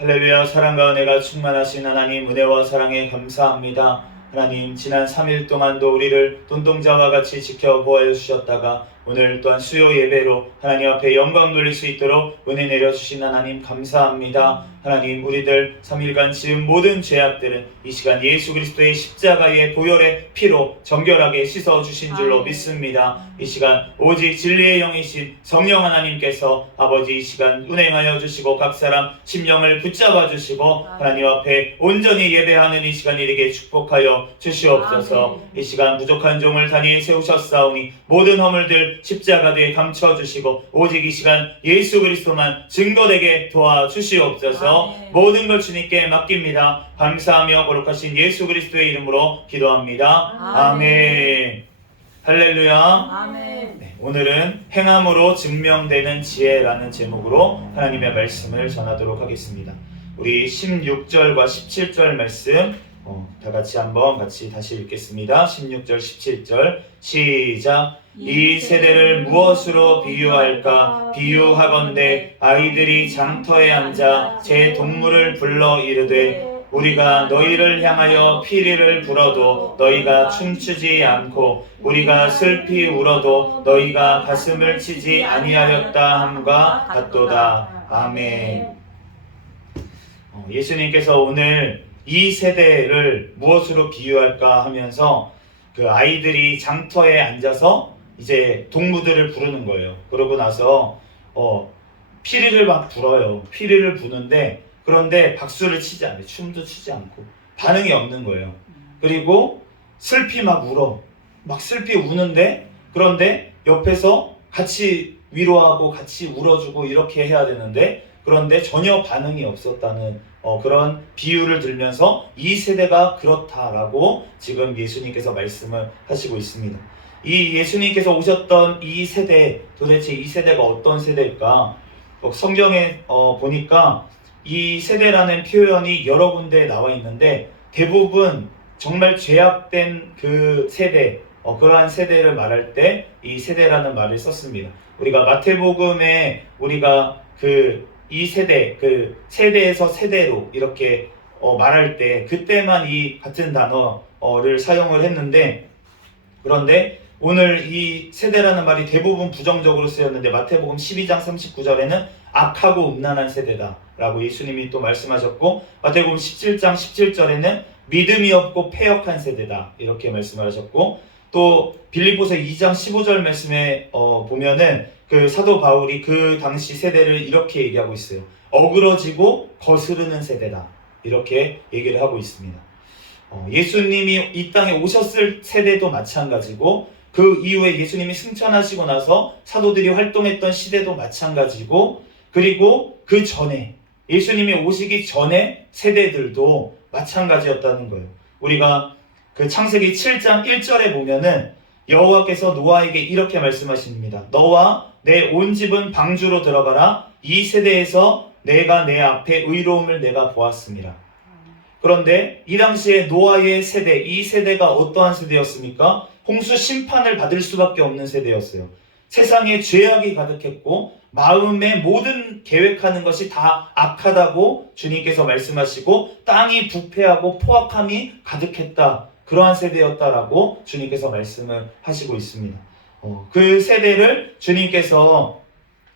할렐루야. 사랑과 은혜가 충만하신 하나님, 은혜와 사랑에 감사합니다. 하나님, 지난 3일 동안도 우리를 눈동자와 같이 지켜보아 주셨다가 오늘 또한 수요 예배로 하나님 앞에 영광 돌릴 수 있도록 은혜 내려주신 하나님 감사합니다. 하나님, 우리들 3일간 지은 모든 죄악들은 이 시간 예수 그리스도의 십자가의 보혈의 피로 정결하게 씻어주신 줄로 믿습니다. 이 시간 오직 진리의 영이신 성령 하나님께서 아버지 이 시간 운행하여 주시고 각 사람 심령을 붙잡아 주시고 하나님 앞에 온전히 예배하는 이 시간이 되게 축복하여 주시옵소서. 이 시간 부족한 종을 단위에 세우셨사오니 모든 허물들 십자가에 감춰주시고 오직 이 시간 예수 그리스도만 증거되게 도와주시옵소서. 모든 걸 주님께 맡깁니다. 감사하며 거룩하신 예수 그리스도의 이름으로 기도합니다. 아멘. 할렐루야. 아멘. 네, 오늘은 행함으로 증명되는 지혜라는 제목으로 하나님의 말씀을 전하도록 하겠습니다. 우리 16절과 17절 말씀 다 같이 한번 다시 읽겠습니다. 16절 17절 시작. 이 세대를 무엇으로 비유할까? 비유하건대 아이들이 장터에 앉아 제 동물을 불러 이르되 우리가 너희를 향하여 피리를 불어도 너희가 춤추지 않고 우리가 슬피 울어도 너희가 가슴을 치지 아니하였다 함과 같도다. 아멘. 예수님께서 오늘 이 세대를 무엇으로 비유할까 하면서 그 아이들이 장터에 앉아서 이제 동무들을 부르는 거예요. 그러고 나서 피리를 막 불어요. 피리를 부는데 그런데 박수를 치지 않아요. 춤도 추지 않고 반응이 없는 거예요. 그리고 슬피 막 울어. 막 슬피 우는데 그런데 옆에서 같이 위로하고 같이 울어주고 이렇게 해야 되는데 그런데 전혀 반응이 없었다는 그런 비유를 들면서 이 세대가 그렇다라고 지금 예수님께서 말씀을 하시고 있습니다. 이 예수님께서 오셨던 이 세대, 도대체 이 세대가 어떤 세대일까? 성경에 보니까 이 세대라는 표현이 여러 군데 나와 있는데 대부분 정말 죄악된 그 세대, 그러한 세대를 말할 때 이 세대라는 말을 썼습니다. 우리가 마태복음에 우리가 이 세대, 세대에서 세대로 이렇게 말할 때 그때만 이 같은 단어를 사용을 했는데 그런데 오늘 이 세대라는 말이 대부분 부정적으로 쓰였는데 마태복음 12장 39절에는 악하고 음란한 세대다 라고 예수님이 또 말씀하셨고 마태복음 17장 17절에는 믿음이 없고 패역한 세대다 이렇게 말씀을 하셨고 또 빌립보서 2장 15절 말씀에 보면은 그 사도 바울이 그 당시 세대를 이렇게 얘기하고 있어요. 어그러지고 거스르는 세대다 이렇게 얘기를 하고 있습니다. 예수님이 이 땅에 오셨을 세대도 마찬가지고 그 이후에 예수님이 승천하시고 나서 사도들이 활동했던 시대도 마찬가지고 그리고 그 전에 예수님이 오시기 전에 세대들도 마찬가지였다는 거예요. 우리가 그 창세기 7장 1절에 보면은 여호와께서 노아에게 이렇게 말씀하십니다. 너와 내 온 집은 방주로 들어가라. 이 세대에서 내가 내 앞에 의로움을 내가 보았습니다. 그런데 이 당시에 노아의 세대, 이 세대가 어떠한 세대였습니까? 홍수 심판을 받을 수밖에 없는 세대였어요. 세상에 죄악이 가득했고 마음에 모든 계획하는 것이 다 악하다고 주님께서 말씀하시고 땅이 부패하고 포악함이 가득했다. 그러한 세대였다라고 주님께서 말씀을 하시고 있습니다. 그 세대를 주님께서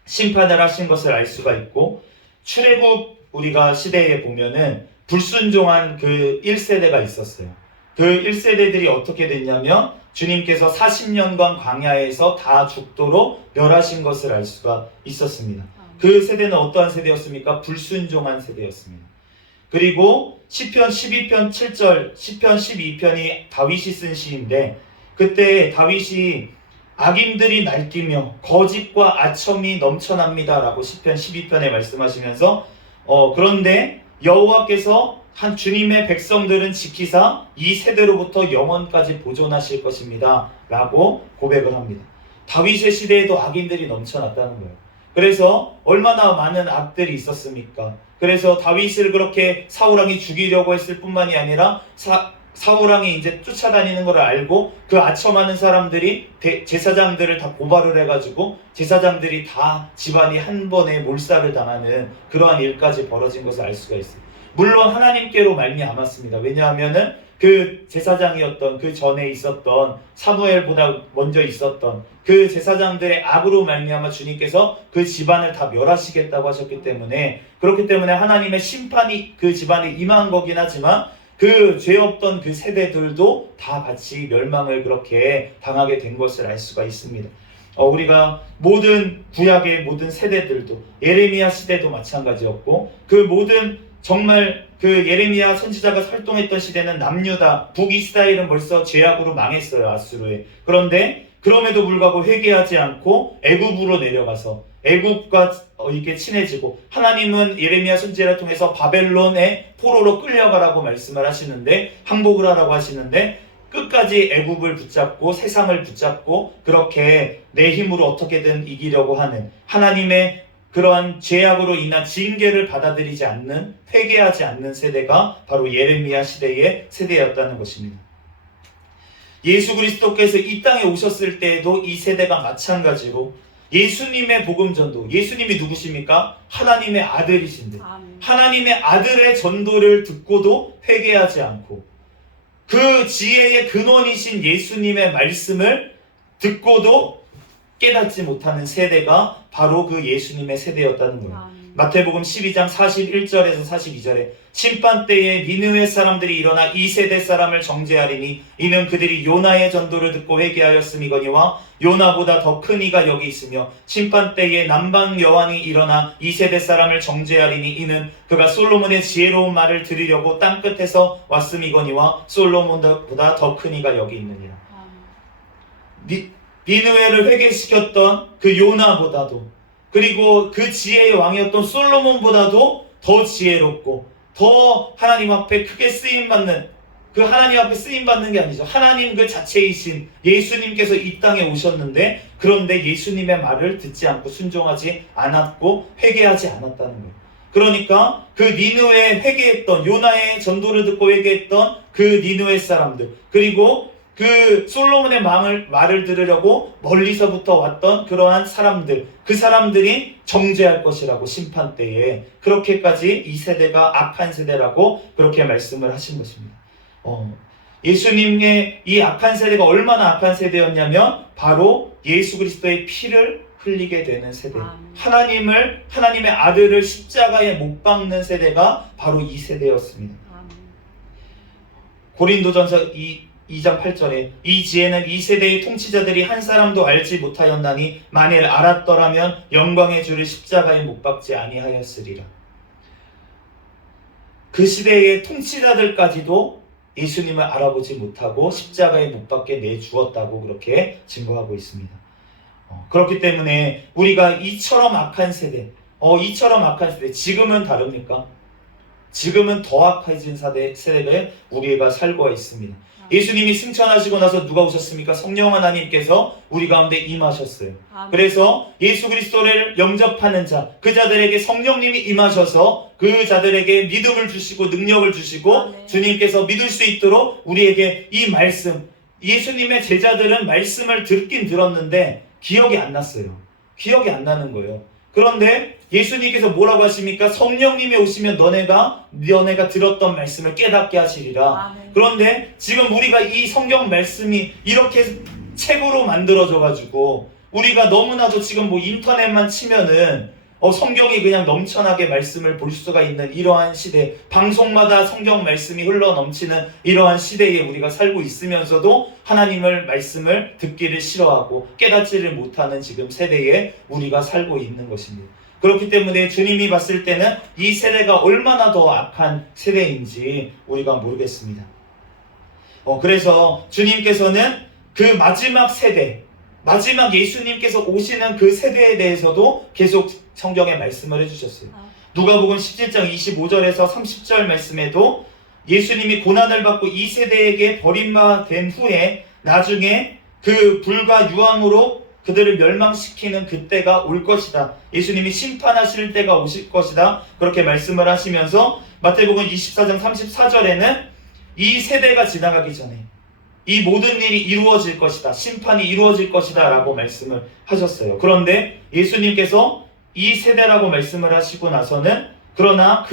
심판을 하신 것을 알 수가 있고 출애굽 우리가 시대에 보면은 불순종한 그 1세대가 있었어요. 그 1세대들이 어떻게 됐냐면 주님께서 40년간 광야에서 다 죽도록 멸하신 것을 알 수가 있었습니다. 그 세대는 어떠한 세대였습니까? 불순종한 세대였습니다. 그리고 시편 12편 7절, 시편 12편이 다윗이 쓴 시인데 그때 다윗이 악인들이 날뛰며 거짓과 아첨이 넘쳐납니다 라고 시편 12편에 말씀하시면서 그런데 여호와께서 한 주님의 백성들은 지키사 이 세대로부터 영원까지 보존하실 것입니다 라고 고백을 합니다. 다윗의 시대에도 악인들이 넘쳐났다는 거예요. 그래서 얼마나 많은 악들이 있었습니까? 그래서 다윗을 그렇게 사울왕이 죽이려고 했을 뿐만이 아니라 사울왕이 이제 쫓아다니는 걸 알고 그 아첨하는 사람들이 제사장들을 다 고발을 해가지고 제사장들이 다 집안이 한 번에 몰살을 당하는 그러한 일까지 벌어진 것을 알 수가 있어요. 물론 하나님께로 말미암았습니다. 왜냐하면은 그 제사장이었던 그 전에 있었던 사무엘보다 먼저 있었던 그 제사장들의 악으로 말미암아 주님께서 그 집안을 다 멸하시겠다고 하셨기 때문에, 그렇기 때문에 하나님의 심판이 그 집안에 임한 거긴 하지만 그 죄 없던 그 세대들도 다 같이 멸망을 그렇게 당하게 된 것을 알 수가 있습니다. 우리가 모든 구약의 모든 세대들도 예레미야 시대도 마찬가지였고, 그 모든 정말 그 예레미야 선지자가 활동했던 시대는 남유다 북이스라엘은 벌써 죄악으로 망했어요, 아수르에. 그런데 그럼에도 불구하고 회개하지 않고 애굽으로 내려가서 애굽과 이렇게 친해지고, 하나님은 예레미야 선지자를 통해서 바벨론의 포로로 끌려가라고 말씀을 하시는데, 항복을 하라고 하시는데 끝까지 애굽을 붙잡고 세상을 붙잡고 그렇게 내 힘으로 어떻게든 이기려고 하는, 하나님의 그러한 죄악으로 인한 징계를 받아들이지 않는, 회개하지 않는 세대가 바로 예레미야 시대의 세대였다는 것입니다. 예수 그리스도께서 이 땅에 오셨을 때에도 이 세대가 마찬가지로 예수님의 복음 전도, 예수님이 누구십니까? 하나님의 아들이신데 하나님의 아들의 전도를 듣고도 회개하지 않고, 그 지혜의 근원이신 예수님의 말씀을 듣고도 깨닫지 못하는 세대가 바로 그 예수님의 세대였다는 거예요. 마태복음 12장 41절에서 42절에 심판 때에 니느웨 사람들이 일어나 이 세대 사람을 정죄하리니 이는 그들이 요나의 전도를 듣고 회개하였음이거니와 요나보다 더 큰 이가 여기 있으며, 심판 때에 남방 여왕이 일어나 이 세대 사람을 정죄하리니 이는 그가 솔로몬의 지혜로운 말을 들으려고 땅끝에서 왔음이거니와 솔로몬보다 더 큰 이가 여기 있느니라. 니느웨를 회개시켰던 그 요나보다도, 그리고 그 지혜의 왕이었던 솔로몬보다도 더 지혜롭고 더 하나님 앞에 크게 쓰임받는, 그 하나님 앞에 쓰임받는 게 아니죠. 하나님 그 자체이신 예수님께서 이 땅에 오셨는데, 그런데 예수님의 말을 듣지 않고 순종하지 않았고 회개하지 않았다는 거예요. 그러니까 그 니느웨에 회개했던, 요나의 전도를 듣고 회개했던 그 니느웨 사람들, 그리고 그 솔로몬의 말을 들으려고 멀리서부터 왔던 그러한 사람들, 그 사람들이 정죄할 것이라고 심판 때에, 그렇게까지 이 세대가 악한 세대라고 그렇게 말씀을 하신 것입니다. 예수님의 이 악한 세대가 얼마나 악한 세대였냐면 바로 예수 그리스도의 피를 흘리게 되는 세대, 하나님의 아들을 십자가에 못 박는 세대가 바로 이 세대였습니다. 고린도전서 2장 8절에 이 지혜는 이 세대의 통치자들이 한 사람도 알지 못하였나니 만일 알았더라면 영광의 주를 십자가에 못 박지 아니하였으리라. 그 시대의 통치자들까지도 예수님을 알아보지 못하고 십자가에 못 박게 내주었다고 그렇게 증거하고 있습니다. 그렇기 때문에 우리가 이처럼 악한 세대, 지금은 다릅니까? 지금은 더 악해진 세대에 우리가 살고 있습니다. 예수님이 승천하시고 나서 누가 오셨습니까? 성령 하나님께서 우리 가운데 임하셨어요. 그래서 예수 그리스도를 영접하는 자, 그 자들에게 성령님이 임하셔서 그 자들에게 믿음을 주시고 능력을 주시고 주님께서 믿을 수 있도록 우리에게 이 말씀, 예수님의 제자들은 말씀을 듣긴 들었는데 기억이 안 났어요. 기억이 안 나는 거예요. 그런데 예수님께서 뭐라고 하십니까? 성령님이 오시면 너네가 들었던 말씀을 깨닫게 하시리라. 그런데 지금 우리가 이 성경 말씀이 이렇게 책으로 만들어져 가지고 우리가 너무나도 지금 뭐 인터넷만 치면은 성경이 그냥 넘쳐나게 말씀을 볼 수가 있는 이러한 시대, 방송마다 성경 말씀이 흘러 넘치는 이러한 시대에 우리가 살고 있으면서도 하나님의 말씀을 듣기를 싫어하고 깨닫지를 못하는 지금 세대에 우리가 살고 있는 것입니다. 그렇기 때문에 주님이 봤을 때는 이 세대가 얼마나 더 악한 세대인지 우리가 모르겠습니다. 그래서 주님께서는 그 마지막 세대, 마지막 예수님께서 오시는 그 세대에 대해서도 계속 성경에 말씀을 해주셨어요. 누가복음 17장 25절에서 30절 말씀에도 예수님이 고난을 받고 이 세대에게 버림받은 후에 나중에 그 불과 유황으로 그들을 멸망시키는 그때가 올 것이다. 예수님이 심판하실 때가 오실 것이다. 그렇게 말씀을 하시면서 마태복음 24장 34절에는 이 세대가 지나가기 전에 이 모든 일이 이루어질 것이다. 심판이 이루어질 것이다 라고 말씀을 하셨어요. 그런데 예수님께서 이 세대라고 말씀을 하시고 나서는 그러나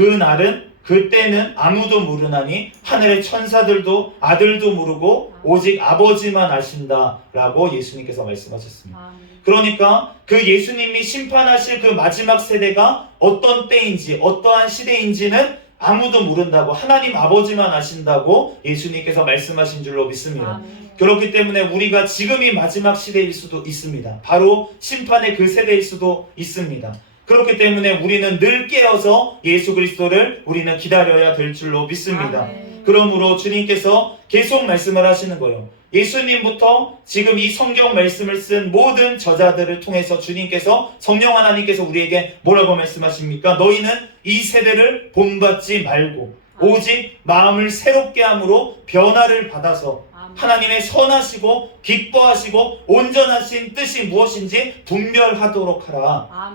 그때는 아무도 모르나니 하늘의 천사들도 아들도 모르고 오직 아버지만 아신다 라고 예수님께서 말씀하셨습니다. 그러니까 그 예수님이 심판하실 그 마지막 세대가 어떤 때인지 어떠한 시대인지는 아무도 모른다고, 하나님 아버지만 아신다고 예수님께서 말씀하신 줄로 믿습니다. 그렇기 때문에 우리가 지금이 마지막 시대일 수도 있습니다. 바로 심판의 그 세대일 수도 있습니다. 그렇기 때문에 우리는 늘 깨어서 예수 그리스도를 우리는 기다려야 될 줄로 믿습니다. 그러므로 주님께서 계속 말씀을 하시는 거예요. 예수님부터 지금 이 성경 말씀을 쓴 모든 저자들을 통해서 주님께서, 성령 하나님께서 우리에게 뭐라고 말씀하십니까? 너희는 이 세대를 본받지 말고 오직 마음을 새롭게 함으로 변화를 받아서 하나님의 선하시고 기뻐하시고 온전하신 뜻이 무엇인지 분별하도록 하라.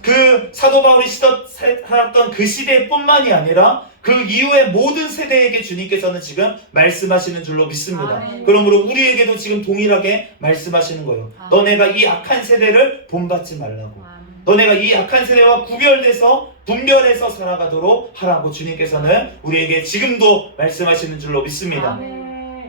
그 사도 바울이 살았던 그 시대뿐만이 아니라 그 이후의 모든 세대에게 주님께서는 지금 말씀하시는 줄로 믿습니다. 그러므로 우리에게도 지금 동일하게 말씀하시는 거예요. 너네가 이 악한 세대를 본받지 말라고. 너네가 이 악한 세대와 구별돼서 분별해서 살아가도록 하라고 주님께서는 우리에게 지금도 말씀하시는 줄로 믿습니다.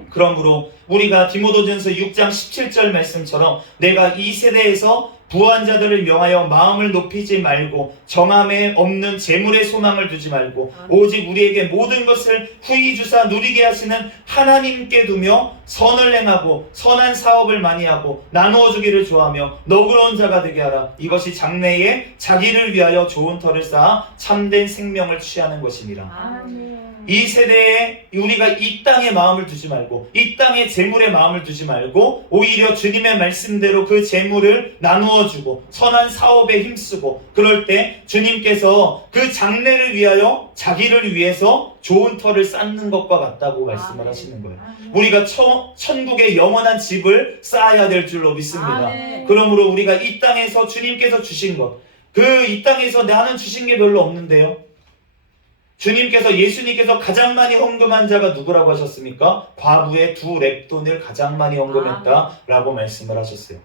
그러므로 우리가 디모데전서 6장 17절 말씀처럼 내가 이 세대에서 부한 자들을 명하여 마음을 높이지 말고 정함에 없는 재물의 소망을 두지 말고 오직 우리에게 모든 것을 후히 주사 누리게 하시는 하나님께 두며 선을 행하고 선한 사업을 많이 하고 나누어 주기를 좋아하며 너그러운 자가 되게 하라. 이것이 장래에 자기를 위하여 좋은 터를 쌓아 참된 생명을 취하는 것이니라. 이 세대에 우리가 이 땅에 마음을 두지 말고 이 땅에 재물에 마음을 두지 말고 오히려 주님의 말씀대로 그 재물을 나누어 주고 선한 사업에 힘쓰고 그럴 때 주님께서 그 장래를 위하여 자기를 위해서 좋은 터를 쌓는 것과 같다고 말씀을 하시는 거예요. 우리가 천국의 영원한 집을 쌓아야 될 줄로 믿습니다. 그러므로 우리가 이 땅에서 주님께서 주신 것, 이 땅에서 나는 주신 게 별로 없는데요. 예수님께서 가장 많이 헌금한 자가 누구라고 하셨습니까? 과부의 2렙돈을 가장 많이 헌금했다라고 말씀을 하셨어요.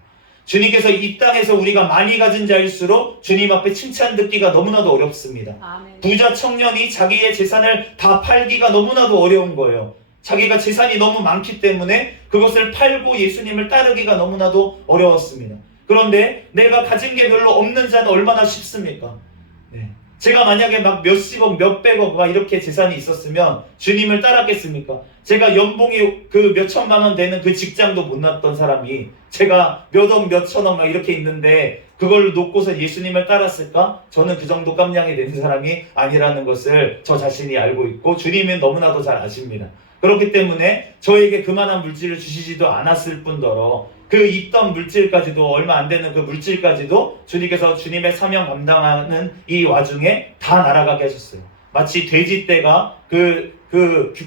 주님께서 이 땅에서 우리가 많이 가진 자일수록 주님 앞에 칭찬 듣기가 너무나도 어렵습니다. 부자 청년이 자기의 재산을 다 팔기가 너무나도 어려운 거예요. 자기가 재산이 너무 많기 때문에 그것을 팔고 예수님을 따르기가 너무나도 어려웠습니다. 그런데 내가 가진 게 별로 없는 자는 얼마나 쉽습니까? 제가 만약에 막 몇십억, 몇백억 막 이렇게 재산이 있었으면 주님을 따랐겠습니까? 제가 연봉이 그 몇천만 원 되는 그 직장도 못 났던 사람이 제가 몇억, 몇천억 막 이렇게 있는데 그걸 놓고서 예수님을 따랐을까? 저는 그 정도 깜냥이 되는 사람이 아니라는 것을 저 자신이 알고 있고 주님은 너무나도 잘 아십니다. 그렇기 때문에 저에게 그만한 물질을 주시지도 않았을 뿐더러 그 있던 물질까지도, 얼마 안 되는 그 물질까지도 주님께서 주님의 사명 감당하는 이 와중에 다 날아가게 하셨어요. 마치 돼지떼가 그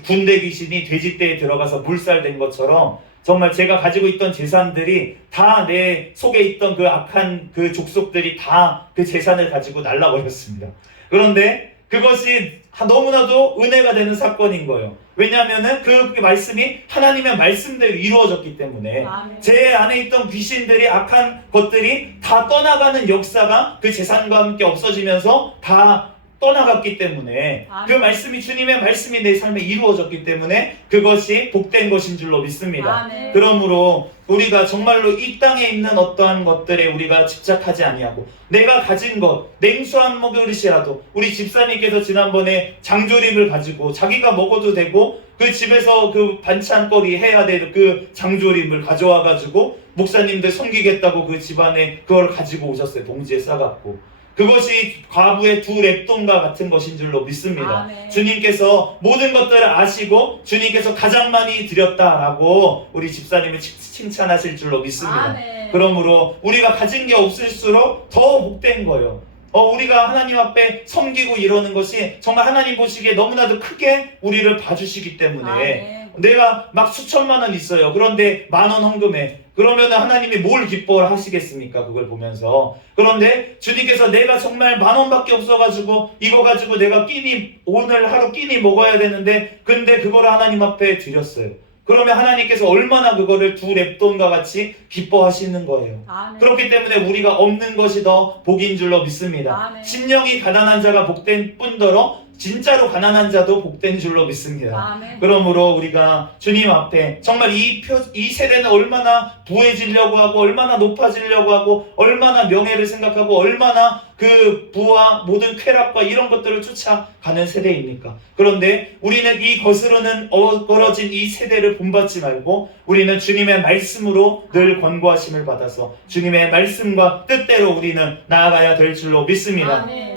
군대 귀신이 돼지떼에 들어가서 물살된 것처럼 정말 제가 가지고 있던 재산들이 다 내 속에 있던 그 악한 그 족속들이 다 그 재산을 가지고 날라버렸습니다. 그런데 그것이 너무나도 은혜가 되는 사건인 거예요. 왜냐하면은 그 말씀이 하나님의 말씀대로 이루어졌기 때문에 제 안에 있던 귀신들이, 악한 것들이 다 떠나가는 역사가 그 재산과 함께 없어지면서 다 떠나갔기 때문에 그 말씀이, 주님의 말씀이 내 삶에 이루어졌기 때문에 그것이 복된 것인 줄로 믿습니다. 그러므로 우리가 정말로 이 땅에 있는 어떠한 것들에 우리가 집착하지 아니하고 내가 가진 것, 냉수 한 그릇이라도, 우리 집사님께서 지난번에 장조림을 가지고 자기가 먹어도 되고 그 집에서 그 반찬거리 해야 될 그 장조림을 가져와 가지고 목사님들 섬기겠다고 그 집안에 그걸 가지고 오셨어요. 봉지에 싸갖고. 그것이 과부의 2렙돈과 같은 것인 줄로 믿습니다. 주님께서 모든 것들을 아시고 주님께서 가장 많이 드렸다라고 우리 집사님을 칭찬하실 줄로 믿습니다. 그러므로 우리가 가진 게 없을수록 더 복된 거예요. 우리가 하나님 앞에 섬기고 이러는 것이 정말 하나님 보시기에 너무나도 크게 우리를 봐주시기 때문에 내가 막 수천만 원 있어요. 그런데 10,000원 헌금해. 그러면 하나님이 뭘 기뻐하시겠습니까? 그걸 보면서. 그런데 주님께서 내가 정말 10,000원밖에 없어가지고 이거 가지고 내가 오늘 하루 끼니 먹어야 되는데 근데 그거를 하나님 앞에 드렸어요. 그러면 하나님께서 얼마나 그거를 두 랩돈과 같이 기뻐하시는 거예요. 아멘. 그렇기 때문에 우리가 없는 것이 더 복인 줄로 믿습니다. 아멘. 심령이 가난한 자가 복된 뿐더러 진짜로 가난한 자도 복된 줄로 믿습니다. 아멘. 그러므로 우리가 주님 앞에 정말 이 세대는 얼마나 부해지려고 하고 얼마나 높아지려고 하고 얼마나 명예를 생각하고 얼마나 그 부와 모든 쾌락과 이런 것들을 쫓아가는 세대입니까? 그런데 우리는 이 거스르는 어그러진 이 세대를 본받지 말고 우리는 주님의 말씀으로 늘 권고하심을 받아서 주님의 말씀과 뜻대로 우리는 나아가야 될 줄로 믿습니다. 아멘.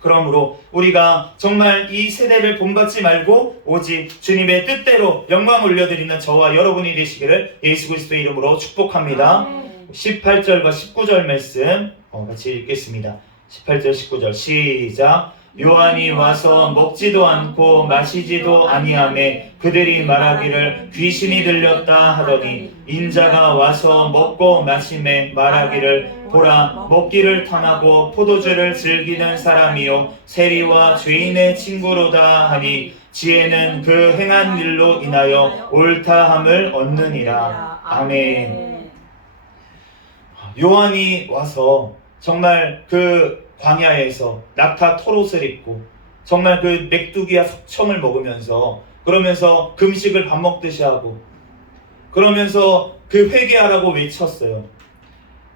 그러므로 우리가 정말 이 세대를 본받지 말고 오직 주님의 뜻대로 영광 올려드리는 저와 여러분이 되시기를 예수 그리스도의 이름으로 축복합니다. 아멘. 18절과 19절 말씀 같이 읽겠습니다. 18절 19절 시작. 요한이 와서 먹지도 않고 마시지도 아니하매 그들이 말하기를 귀신이 들렸다 하더니 인자가 와서 먹고 마시매 말하기를 보라 먹기를 탐하고 포도주를 즐기는 사람이요 세리와 죄인의 친구로다 하니 지혜는 그 행한 일로 인하여 옳다함을 얻느니라. 아멘. 요한이 와서 정말 그 광야에서 낙타 토롯을 입고 정말 그 맥두기와 석청을 먹으면서 그러면서 금식을 밥 먹듯이 하고 그러면서 그 회개하라고 외쳤어요.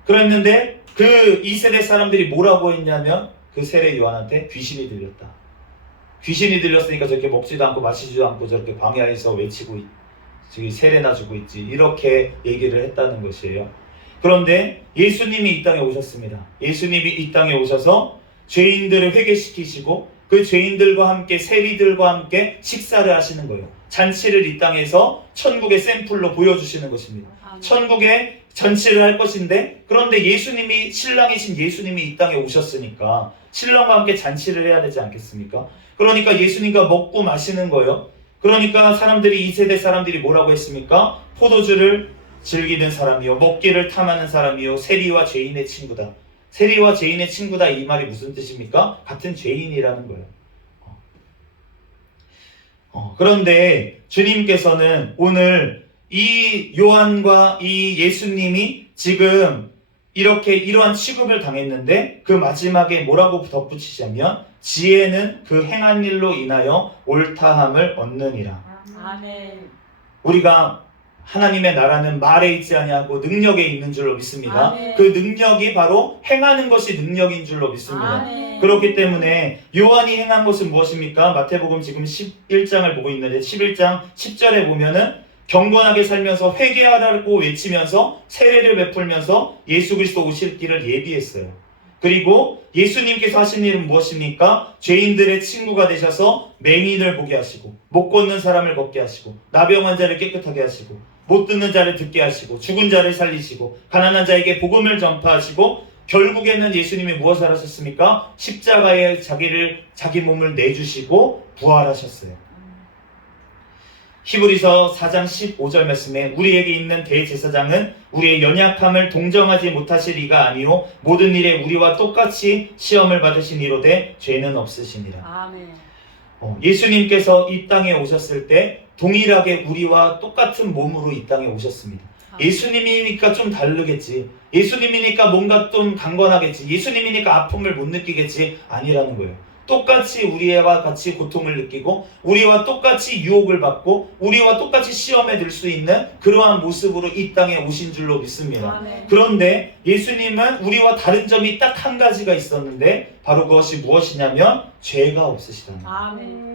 그랬는데 그 2세대 사람들이 뭐라고 했냐면 그 세례 요한한테 귀신이 들렸다. 귀신이 들렸으니까 저렇게 먹지도 않고 마시지도 않고 저렇게 광야에서 외치고 저기 세례나 주고 있지 이렇게 얘기를 했다는 것이에요. 그런데 예수님이 이 땅에 오셨습니다. 예수님이 이 땅에 오셔서 죄인들을 회개시키시고 그 죄인들과 함께 세리들과 함께 식사를 하시는 거예요. 잔치를 이 땅에서 천국의 샘플로 보여주시는 것입니다. 천국에 잔치를 할 것인데 그런데 예수님이 신랑이신 예수님이 이 땅에 오셨으니까 신랑과 함께 잔치를 해야 되지 않겠습니까? 그러니까 예수님과 먹고 마시는 거예요. 그러니까 사람들이 2세대 사람들이 뭐라고 했습니까? 포도주를 즐기는 사람이요 먹기를 탐하는 사람이요 세리와 죄인의 친구다. 세리와 죄인의 친구다 이 말이 무슨 뜻입니까? 같은 죄인이라는 거예요. 그런데 주님께서는 오늘 이 요한과 이 예수님이 지금 이렇게 이러한 취급을 당했는데 그 마지막에 뭐라고 덧붙이자면 지혜는 그 행한 일로 인하여 옳다함을 얻느니라. 아멘. 우리가 하나님의 나라는 말에 있지 아니하고 능력에 있는 줄로 믿습니다. 아멘. 그 능력이 바로 행하는 것이 능력인 줄로 믿습니다. 아멘. 그렇기 때문에 요한이 행한 것은 무엇입니까? 마태복음 지금 11장을 보고 있는데 11장 10절에 보면은 경건하게 살면서 회개하라고 외치면서 세례를 베풀면서 예수 그리스도 오실 길을 예비했어요. 그리고 예수님께서 하신 일은 무엇입니까? 죄인들의 친구가 되셔서 맹인을 보게 하시고 못 걷는 사람을 걷게 하시고 나병한 자를 깨끗하게 하시고 못 듣는 자를 듣게 하시고 죽은 자를 살리시고 가난한 자에게 복음을 전파하시고 결국에는 예수님이 무엇을 하셨습니까? 십자가에 자기 몸을 내주시고 부활하셨어요. 히브리서 4장 15절 말씀에 우리에게 있는 대제사장은 우리의 연약함을 동정하지 못하실 이가 아니요 모든 일에 우리와 똑같이 시험을 받으신 이로되 죄는 없으시니라. 아멘. 예수님께서 이 땅에 오셨을 때 동일하게 우리와 똑같은 몸으로 이 땅에 오셨습니다. 예수님이니까 좀 다르겠지. 예수님이니까 뭔가 좀 강건하겠지. 예수님이니까 아픔을 못 느끼겠지. 아니라는 거예요. 똑같이 우리와 같이 고통을 느끼고 우리와 똑같이 유혹을 받고 우리와 똑같이 시험에 들 수 있는 그러한 모습으로 이 땅에 오신 줄로 믿습니다. 아멘. 그런데 예수님은 우리와 다른 점이 딱 한 가지가 있었는데 바로 그것이 무엇이냐면 죄가 없으시다는 거예요. 아멘.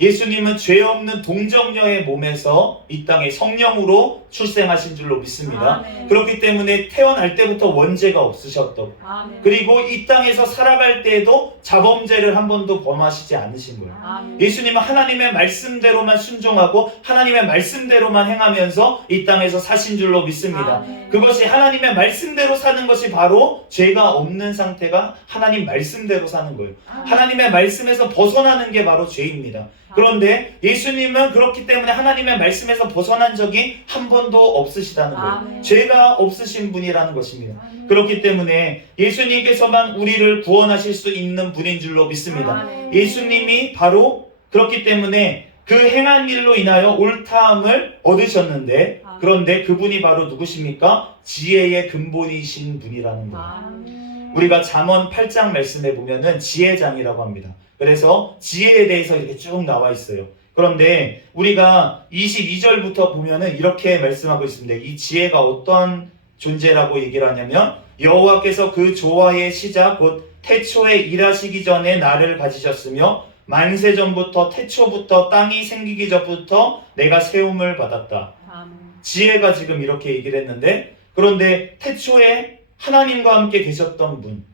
예수님은 죄 없는 동정녀의 몸에서 이 땅에 성령으로 출생하신 줄로 믿습니다. 아멘. 그렇기 때문에 태어날 때부터 원죄가 없으셨다고. 아멘. 그리고 이 땅에서 살아갈 때에도 자범죄를 한 번도 범하시지 않으신 거예요. 아멘. 예수님은 하나님의 말씀대로만 순종하고 하나님의 말씀대로만 행하면서 이 땅에서 사신 줄로 믿습니다. 아멘. 그것이 하나님의 말씀대로 사는 것이 바로 죄가 없는 상태가 하나님 말씀대로 사는 거예요. 아멘. 하나님의 말씀에서 벗어나는 게 바로 죄입니다. 그런데 예수님은 그렇기 때문에 하나님의 말씀에서 벗어난 적이 한 번도 없으시다는 거예요. 아멘. 죄가 없으신 분이라는 것입니다. 그렇기 때문에 예수님께서만 우리를 구원하실 수 있는 분인 줄로 믿습니다. 아멘. 예수님이 바로 그렇기 때문에 그 행한 일로 인하여 옳다함을 얻으셨는데, 그런데 그분이 바로 누구십니까? 지혜의 근본이신 분이라는 거예요. 아멘. 우리가 잠언 8장 말씀에 보면은 지혜장이라고 합니다. 그래서 지혜에 대해서 이렇게 쭉 나와 있어요. 그런데 우리가 22절부터 보면은 이렇게 말씀하고 있습니다. 이 지혜가 어떠한 존재라고 얘기를 하냐면, 여호와께서 그 조화의 시작 곧 태초에 일하시기 전에 나를 가지셨으며 만세 전부터 태초부터 땅이 생기기 전부터 내가 세움을 받았다. 아멘. 지혜가 지금 이렇게 얘기를 했는데, 그런데 태초에 하나님과 함께 계셨던 분,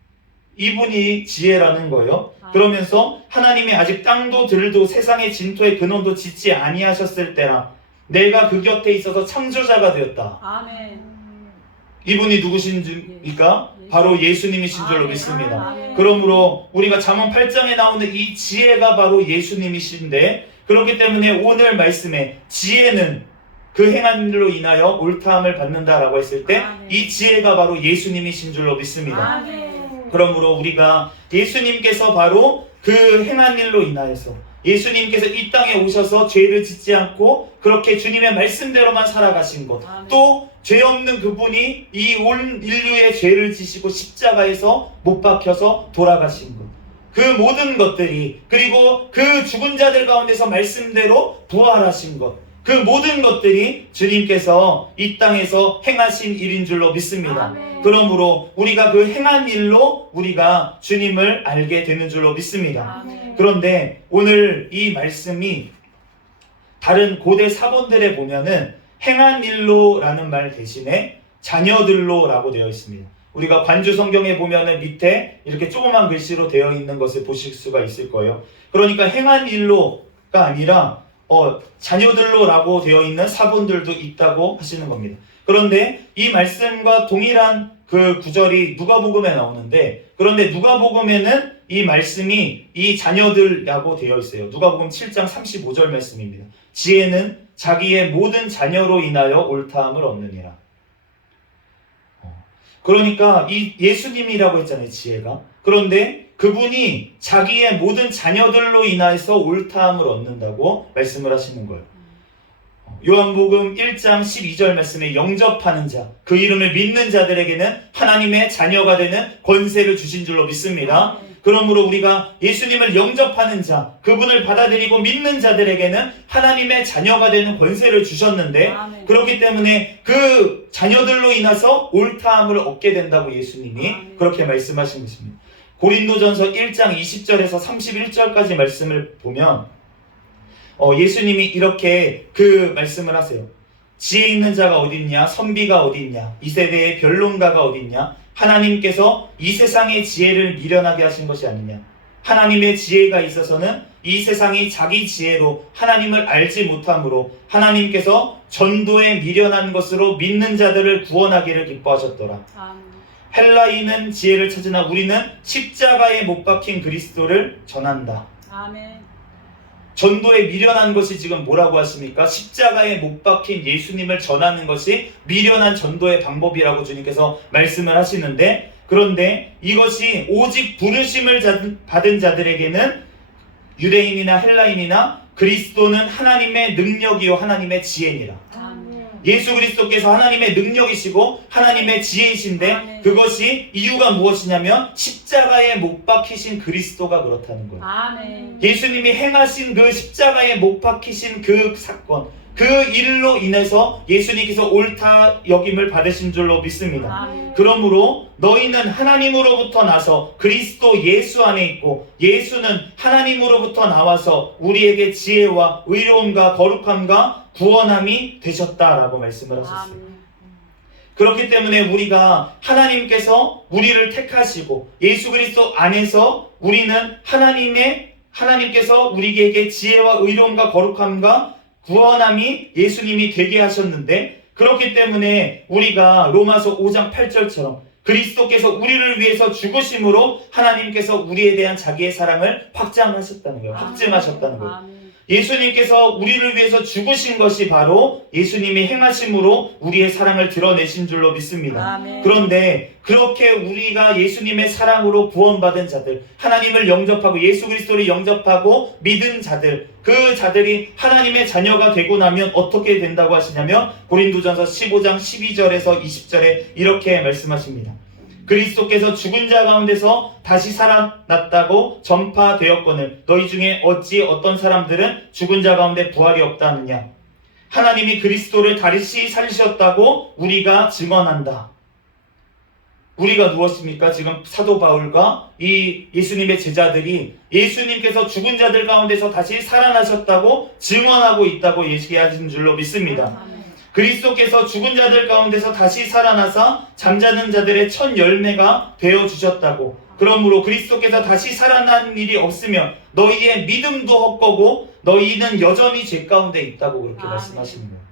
이분이 지혜라는 거예요. 그러면서 하나님이 아직 땅도 들도 세상의 진토의 근원도 짓지 아니하셨을 때라 내가 그 곁에 있어서 창조자가 되었다. 아멘. 이분이 누구신지니까 바로 예수님이신 줄로 믿습니다. 아멘. 그러므로 우리가 잠언 8장에 나오는 이 지혜가 바로 예수님이신데, 그렇기 때문에 오늘 말씀에 지혜는 그 행한 일로 인하여 옳다함을 받는다라고 했을 때 이 지혜가 바로 예수님이신 줄로 믿습니다. 아멘. 그러므로 우리가 예수님께서 바로 그 행한 일로 인하여서 예수님께서 이 땅에 오셔서 죄를 짓지 않고 그렇게 주님의 말씀대로만 살아가신 것, 또 죄 없는 그분이 이 온 인류의 죄를 지시고 십자가에서 못 박혀서 돌아가신 것, 그 모든 것들이, 그리고 그 죽은 자들 가운데서 말씀대로 부활하신 것, 그 모든 것들이 주님께서 이 땅에서 행하신 일인 줄로 믿습니다. 아멘. 그러므로 우리가 그 행한 일로 우리가 주님을 알게 되는 줄로 믿습니다. 아멘. 그런데 오늘 이 말씀이 다른 고대 사본들에 보면은 행한 일로라는 말 대신에 자녀들로라고 되어 있습니다. 우리가 관주 성경에 보면은 밑에 이렇게 조그만 글씨로 되어 있는 것을 보실 수가 있을 거예요. 그러니까 행한 일로가 아니라 자녀들로라고 되어 있는 사본들도 있다고 하시는 겁니다. 그런데 이 말씀과 동일한 그 구절이 누가복음에 나오는데, 그런데 누가복음에는 이 말씀이 이 자녀들이라고 되어 있어요. 누가복음 7장 35절 말씀입니다. 지혜는 자기의 모든 자녀로 인하여 옳다함을 얻느니라. 그러니까 이 예수님이라고 했잖아요, 지혜가. 그런데 그분이 자기의 모든 자녀들로 인해서 옳다함을 얻는다고 말씀을 하시는 거예요. 요한복음 1장 12절 말씀에 영접하는 자, 그 이름을 믿는 자들에게는 하나님의 자녀가 되는 권세를 주신 줄로 믿습니다. 그러므로 우리가 예수님을 영접하는 자, 그분을 받아들이고 믿는 자들에게는 하나님의 자녀가 되는 권세를 주셨는데, 아멘. 그렇기 때문에 그 자녀들로 인해서 옳다함을 얻게 된다고 예수님이 아멘. 그렇게 말씀하신 것입니다. 고린도전서 1장 20절에서 31절까지 말씀을 보면 예수님이 이렇게 그 말씀을 하세요. 지혜 있는 자가 어딨냐? 선비가 어딨냐? 이 세대의 변론가가 어딨냐? 하나님께서 이 세상의 지혜를 미련하게 하신 것이 아니냐? 하나님의 지혜가 있어서는 이 세상이 자기 지혜로 하나님을 알지 못함으로 하나님께서 전도에 미련한 것으로 믿는 자들을 구원하기를 기뻐하셨더라. 헬라인은 지혜를 찾으나 우리는 십자가에 못 박힌 그리스도를 전한다. 아멘. 전도에 미련한 것이 지금 뭐라고 하십니까? 십자가에 못 박힌 예수님을 전하는 것이 미련한 전도의 방법이라고 주님께서 말씀을 하시는데, 그런데 이것이 오직 부르심을 받은 자들에게는 유대인이나 헬라인이나 그리스도는 하나님의 능력이요 하나님의 지혜니라. 예수 그리스도께서 하나님의 능력이시고 하나님의 지혜이신데, 아멘. 그것이 이유가 무엇이냐면 십자가에 못 박히신 그리스도가 그렇다는 거예요. 아멘. 예수님이 행하신 그 십자가에 못 박히신 그 사건, 그 일로 인해서 예수님께서 옳다 여김을 받으신 줄로 믿습니다. 아멘. 그러므로 너희는 하나님으로부터 나서 그리스도 예수 안에 있고 예수는 하나님으로부터 나와서 우리에게 지혜와 의로움과 거룩함과 구원함이 되셨다라고 말씀을 하셨어요. 그렇기 때문에 우리가 하나님께서 우리를 택하시고 예수 그리스도 안에서 우리는 하나님께서 우리에게 지혜와 의로움과 거룩함과 구원함이 예수님이 되게 하셨는데, 그렇기 때문에 우리가 로마서 5장 8절처럼 그리스도께서 우리를 위해서 죽으심으로 하나님께서 우리에 대한 자기의 사랑을 확장하셨다는 거예요. 확증하셨다는 거예요. 아멘. 예수님께서 우리를 위해서 죽으신 것이 바로 예수님이 행하심으로 우리의 사랑을 드러내신 줄로 믿습니다. 아멘. 그런데 그렇게 우리가 예수님의 사랑으로 구원받은 자들, 하나님을 영접하고 예수 그리스도를 영접하고 믿은 자들, 그 자들이 하나님의 자녀가 되고 나면 어떻게 된다고 하시냐면 고린도전서 15장 12절에서 20절에 이렇게 말씀하십니다. 그리스도께서 죽은 자 가운데서 다시 살아났다고 전파되었거늘 너희 중에 어찌 어떤 사람들은 죽은 자 가운데 부활이 없다 하느냐. 하나님이 그리스도를 다시 살리셨다고 우리가 증언한다. 우리가 무엇입니까? 지금 사도 바울과 이 예수님의 제자들이 예수님께서 죽은 자들 가운데서 다시 살아나셨다고 증언하고 있다고 얘기하신 줄로 믿습니다. 아멘. 그리스도께서 죽은 자들 가운데서 다시 살아나사 잠자는 자들의 첫 열매가 되어주셨다고. 그러므로 그리스도께서 다시 살아난 일이 없으면 너희의 믿음도 헛거고 너희는 여전히 죄 가운데 있다고 그렇게 말씀하시는 거예요.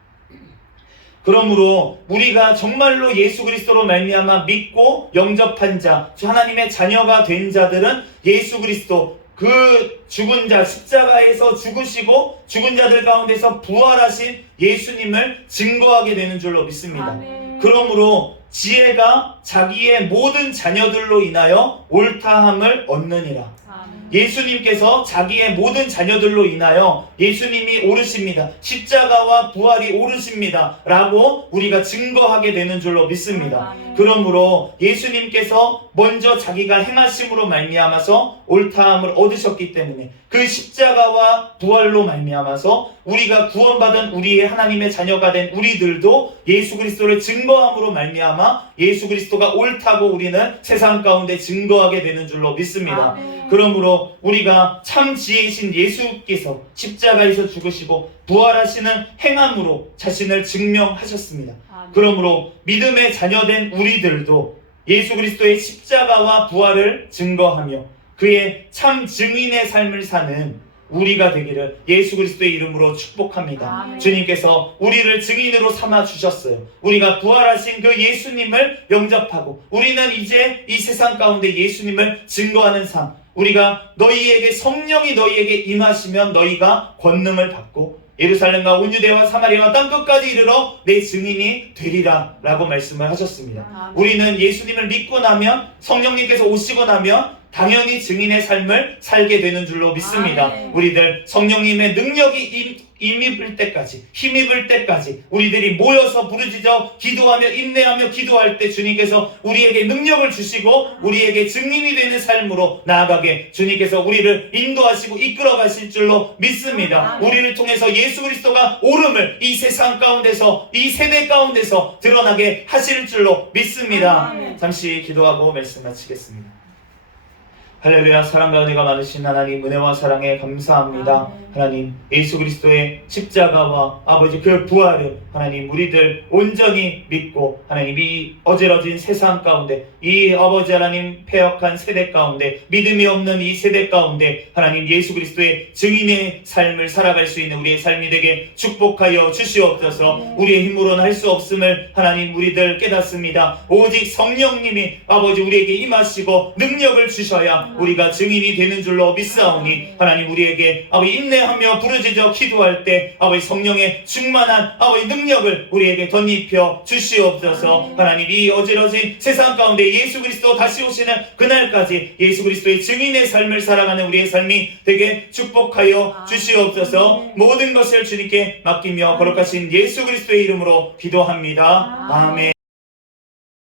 그러므로 우리가 정말로 예수 그리스도로 말미암아 믿고 영접한 자, 하나님의 자녀가 된 자들은 예수 그리스도 그 죽은 자, 십자가에서 죽으시고 죽은 자들 가운데서 부활하신 예수님을 증거하게 되는 줄로 믿습니다. 아멘. 그러므로 지혜가 자기의 모든 자녀들로 인하여 옳다함을 얻느니라. 아멘. 예수님께서 자기의 모든 자녀들로 인하여 예수님이 오르십니다. 십자가와 부활이 오르십니다. 라고 우리가 증거하게 되는 줄로 믿습니다. 아멘. 그러므로 예수님께서 먼저 자기가 행하심으로 말미암아서 옳다함을 얻으셨기 때문에 그 십자가와 부활로 말미암아서 우리가 구원받은 우리의 하나님의 자녀가 된 우리들도 예수 그리스도를 증거함으로 말미암아 예수 그리스도가 옳다고 우리는 세상 가운데 증거하게 되는 줄로 믿습니다. 아멘. 그러므로 우리가 참 지혜이신 예수께서 십자가에서 죽으시고 부활하시는 행함으로 자신을 증명하셨습니다. 아멘. 그러므로 믿음의 자녀된 우리들도 예수 그리스도의 십자가와 부활을 증거하며 그의 참 증인의 삶을 사는 우리가 되기를 예수 그리스도의 이름으로 축복합니다. 아멘. 주님께서 우리를 증인으로 삼아 주셨어요. 우리가 부활하신 그 예수님을 영접하고 우리는 이제 이 세상 가운데 예수님을 증거하는 삶, 우리가 너희에게 성령이 너희에게 임하시면 너희가 권능을 받고 예루살렘과 온 유대와 사마리아와 땅끝까지 이르러 내 증인이 되리라 라고 말씀을 하셨습니다. 아멘. 우리는 예수님을 믿고 나면 성령님께서 오시고 나면 당연히 증인의 삶을 살게 되는 줄로 믿습니다. 아멘. 우리들 성령님의 능력이 힘입을 때까지, 힘입을 때까지 우리들이 모여서 부르짖어 기도하며 인내하며 기도할 때 주님께서 우리에게 능력을 주시고 우리에게 증인이 되는 삶으로 나아가게 주님께서 우리를 인도하시고 이끌어 가실 줄로 믿습니다. 아멘. 우리를 통해서 예수 그리스도가 오름을 이 세상 가운데서 이 세대 가운데서 드러나게 하실 줄로 믿습니다. 아멘. 잠시 기도하고 말씀 마치겠습니다. 할렐루야. 사랑과 은혜가 많으신 하나님, 은혜와 사랑에 감사합니다. 아멘. 하나님, 예수 그리스도의 십자가와 아버지 그 부활을 하나님 우리들 온전히 믿고 하나님 이 어지러진 세상 가운데 이 아버지 하나님 패역한 세대 가운데 믿음이 없는 이 세대 가운데 하나님 예수 그리스도의 증인의 삶을 살아갈 수 있는 우리의 삶이 되게 축복하여 주시옵소서. 우리의 힘으로는 할 수 없음을 하나님 우리들 깨닫습니다. 오직 성령님이 아버지 우리에게 임하시고 능력을 주셔야 우리가 증인이 되는 줄로 믿사오니 하나님 우리에게 아버지 인내하며 부르짖어 기도할 때 아버지 성령의 충만한 아버지 능력을 우리에게 덧입혀 주시옵소서. 하나님 이 어지러진 세상 가운데 예수 그리스도 다시 오시는 그날까지 예수 그리스도의 증인의 삶을 살아가는 우리의 삶이 되게 축복하여 주시옵소서. 모든 것을 주님께 맡기며 거룩하신 예수 그리스도의 이름으로 기도합니다. 아멘.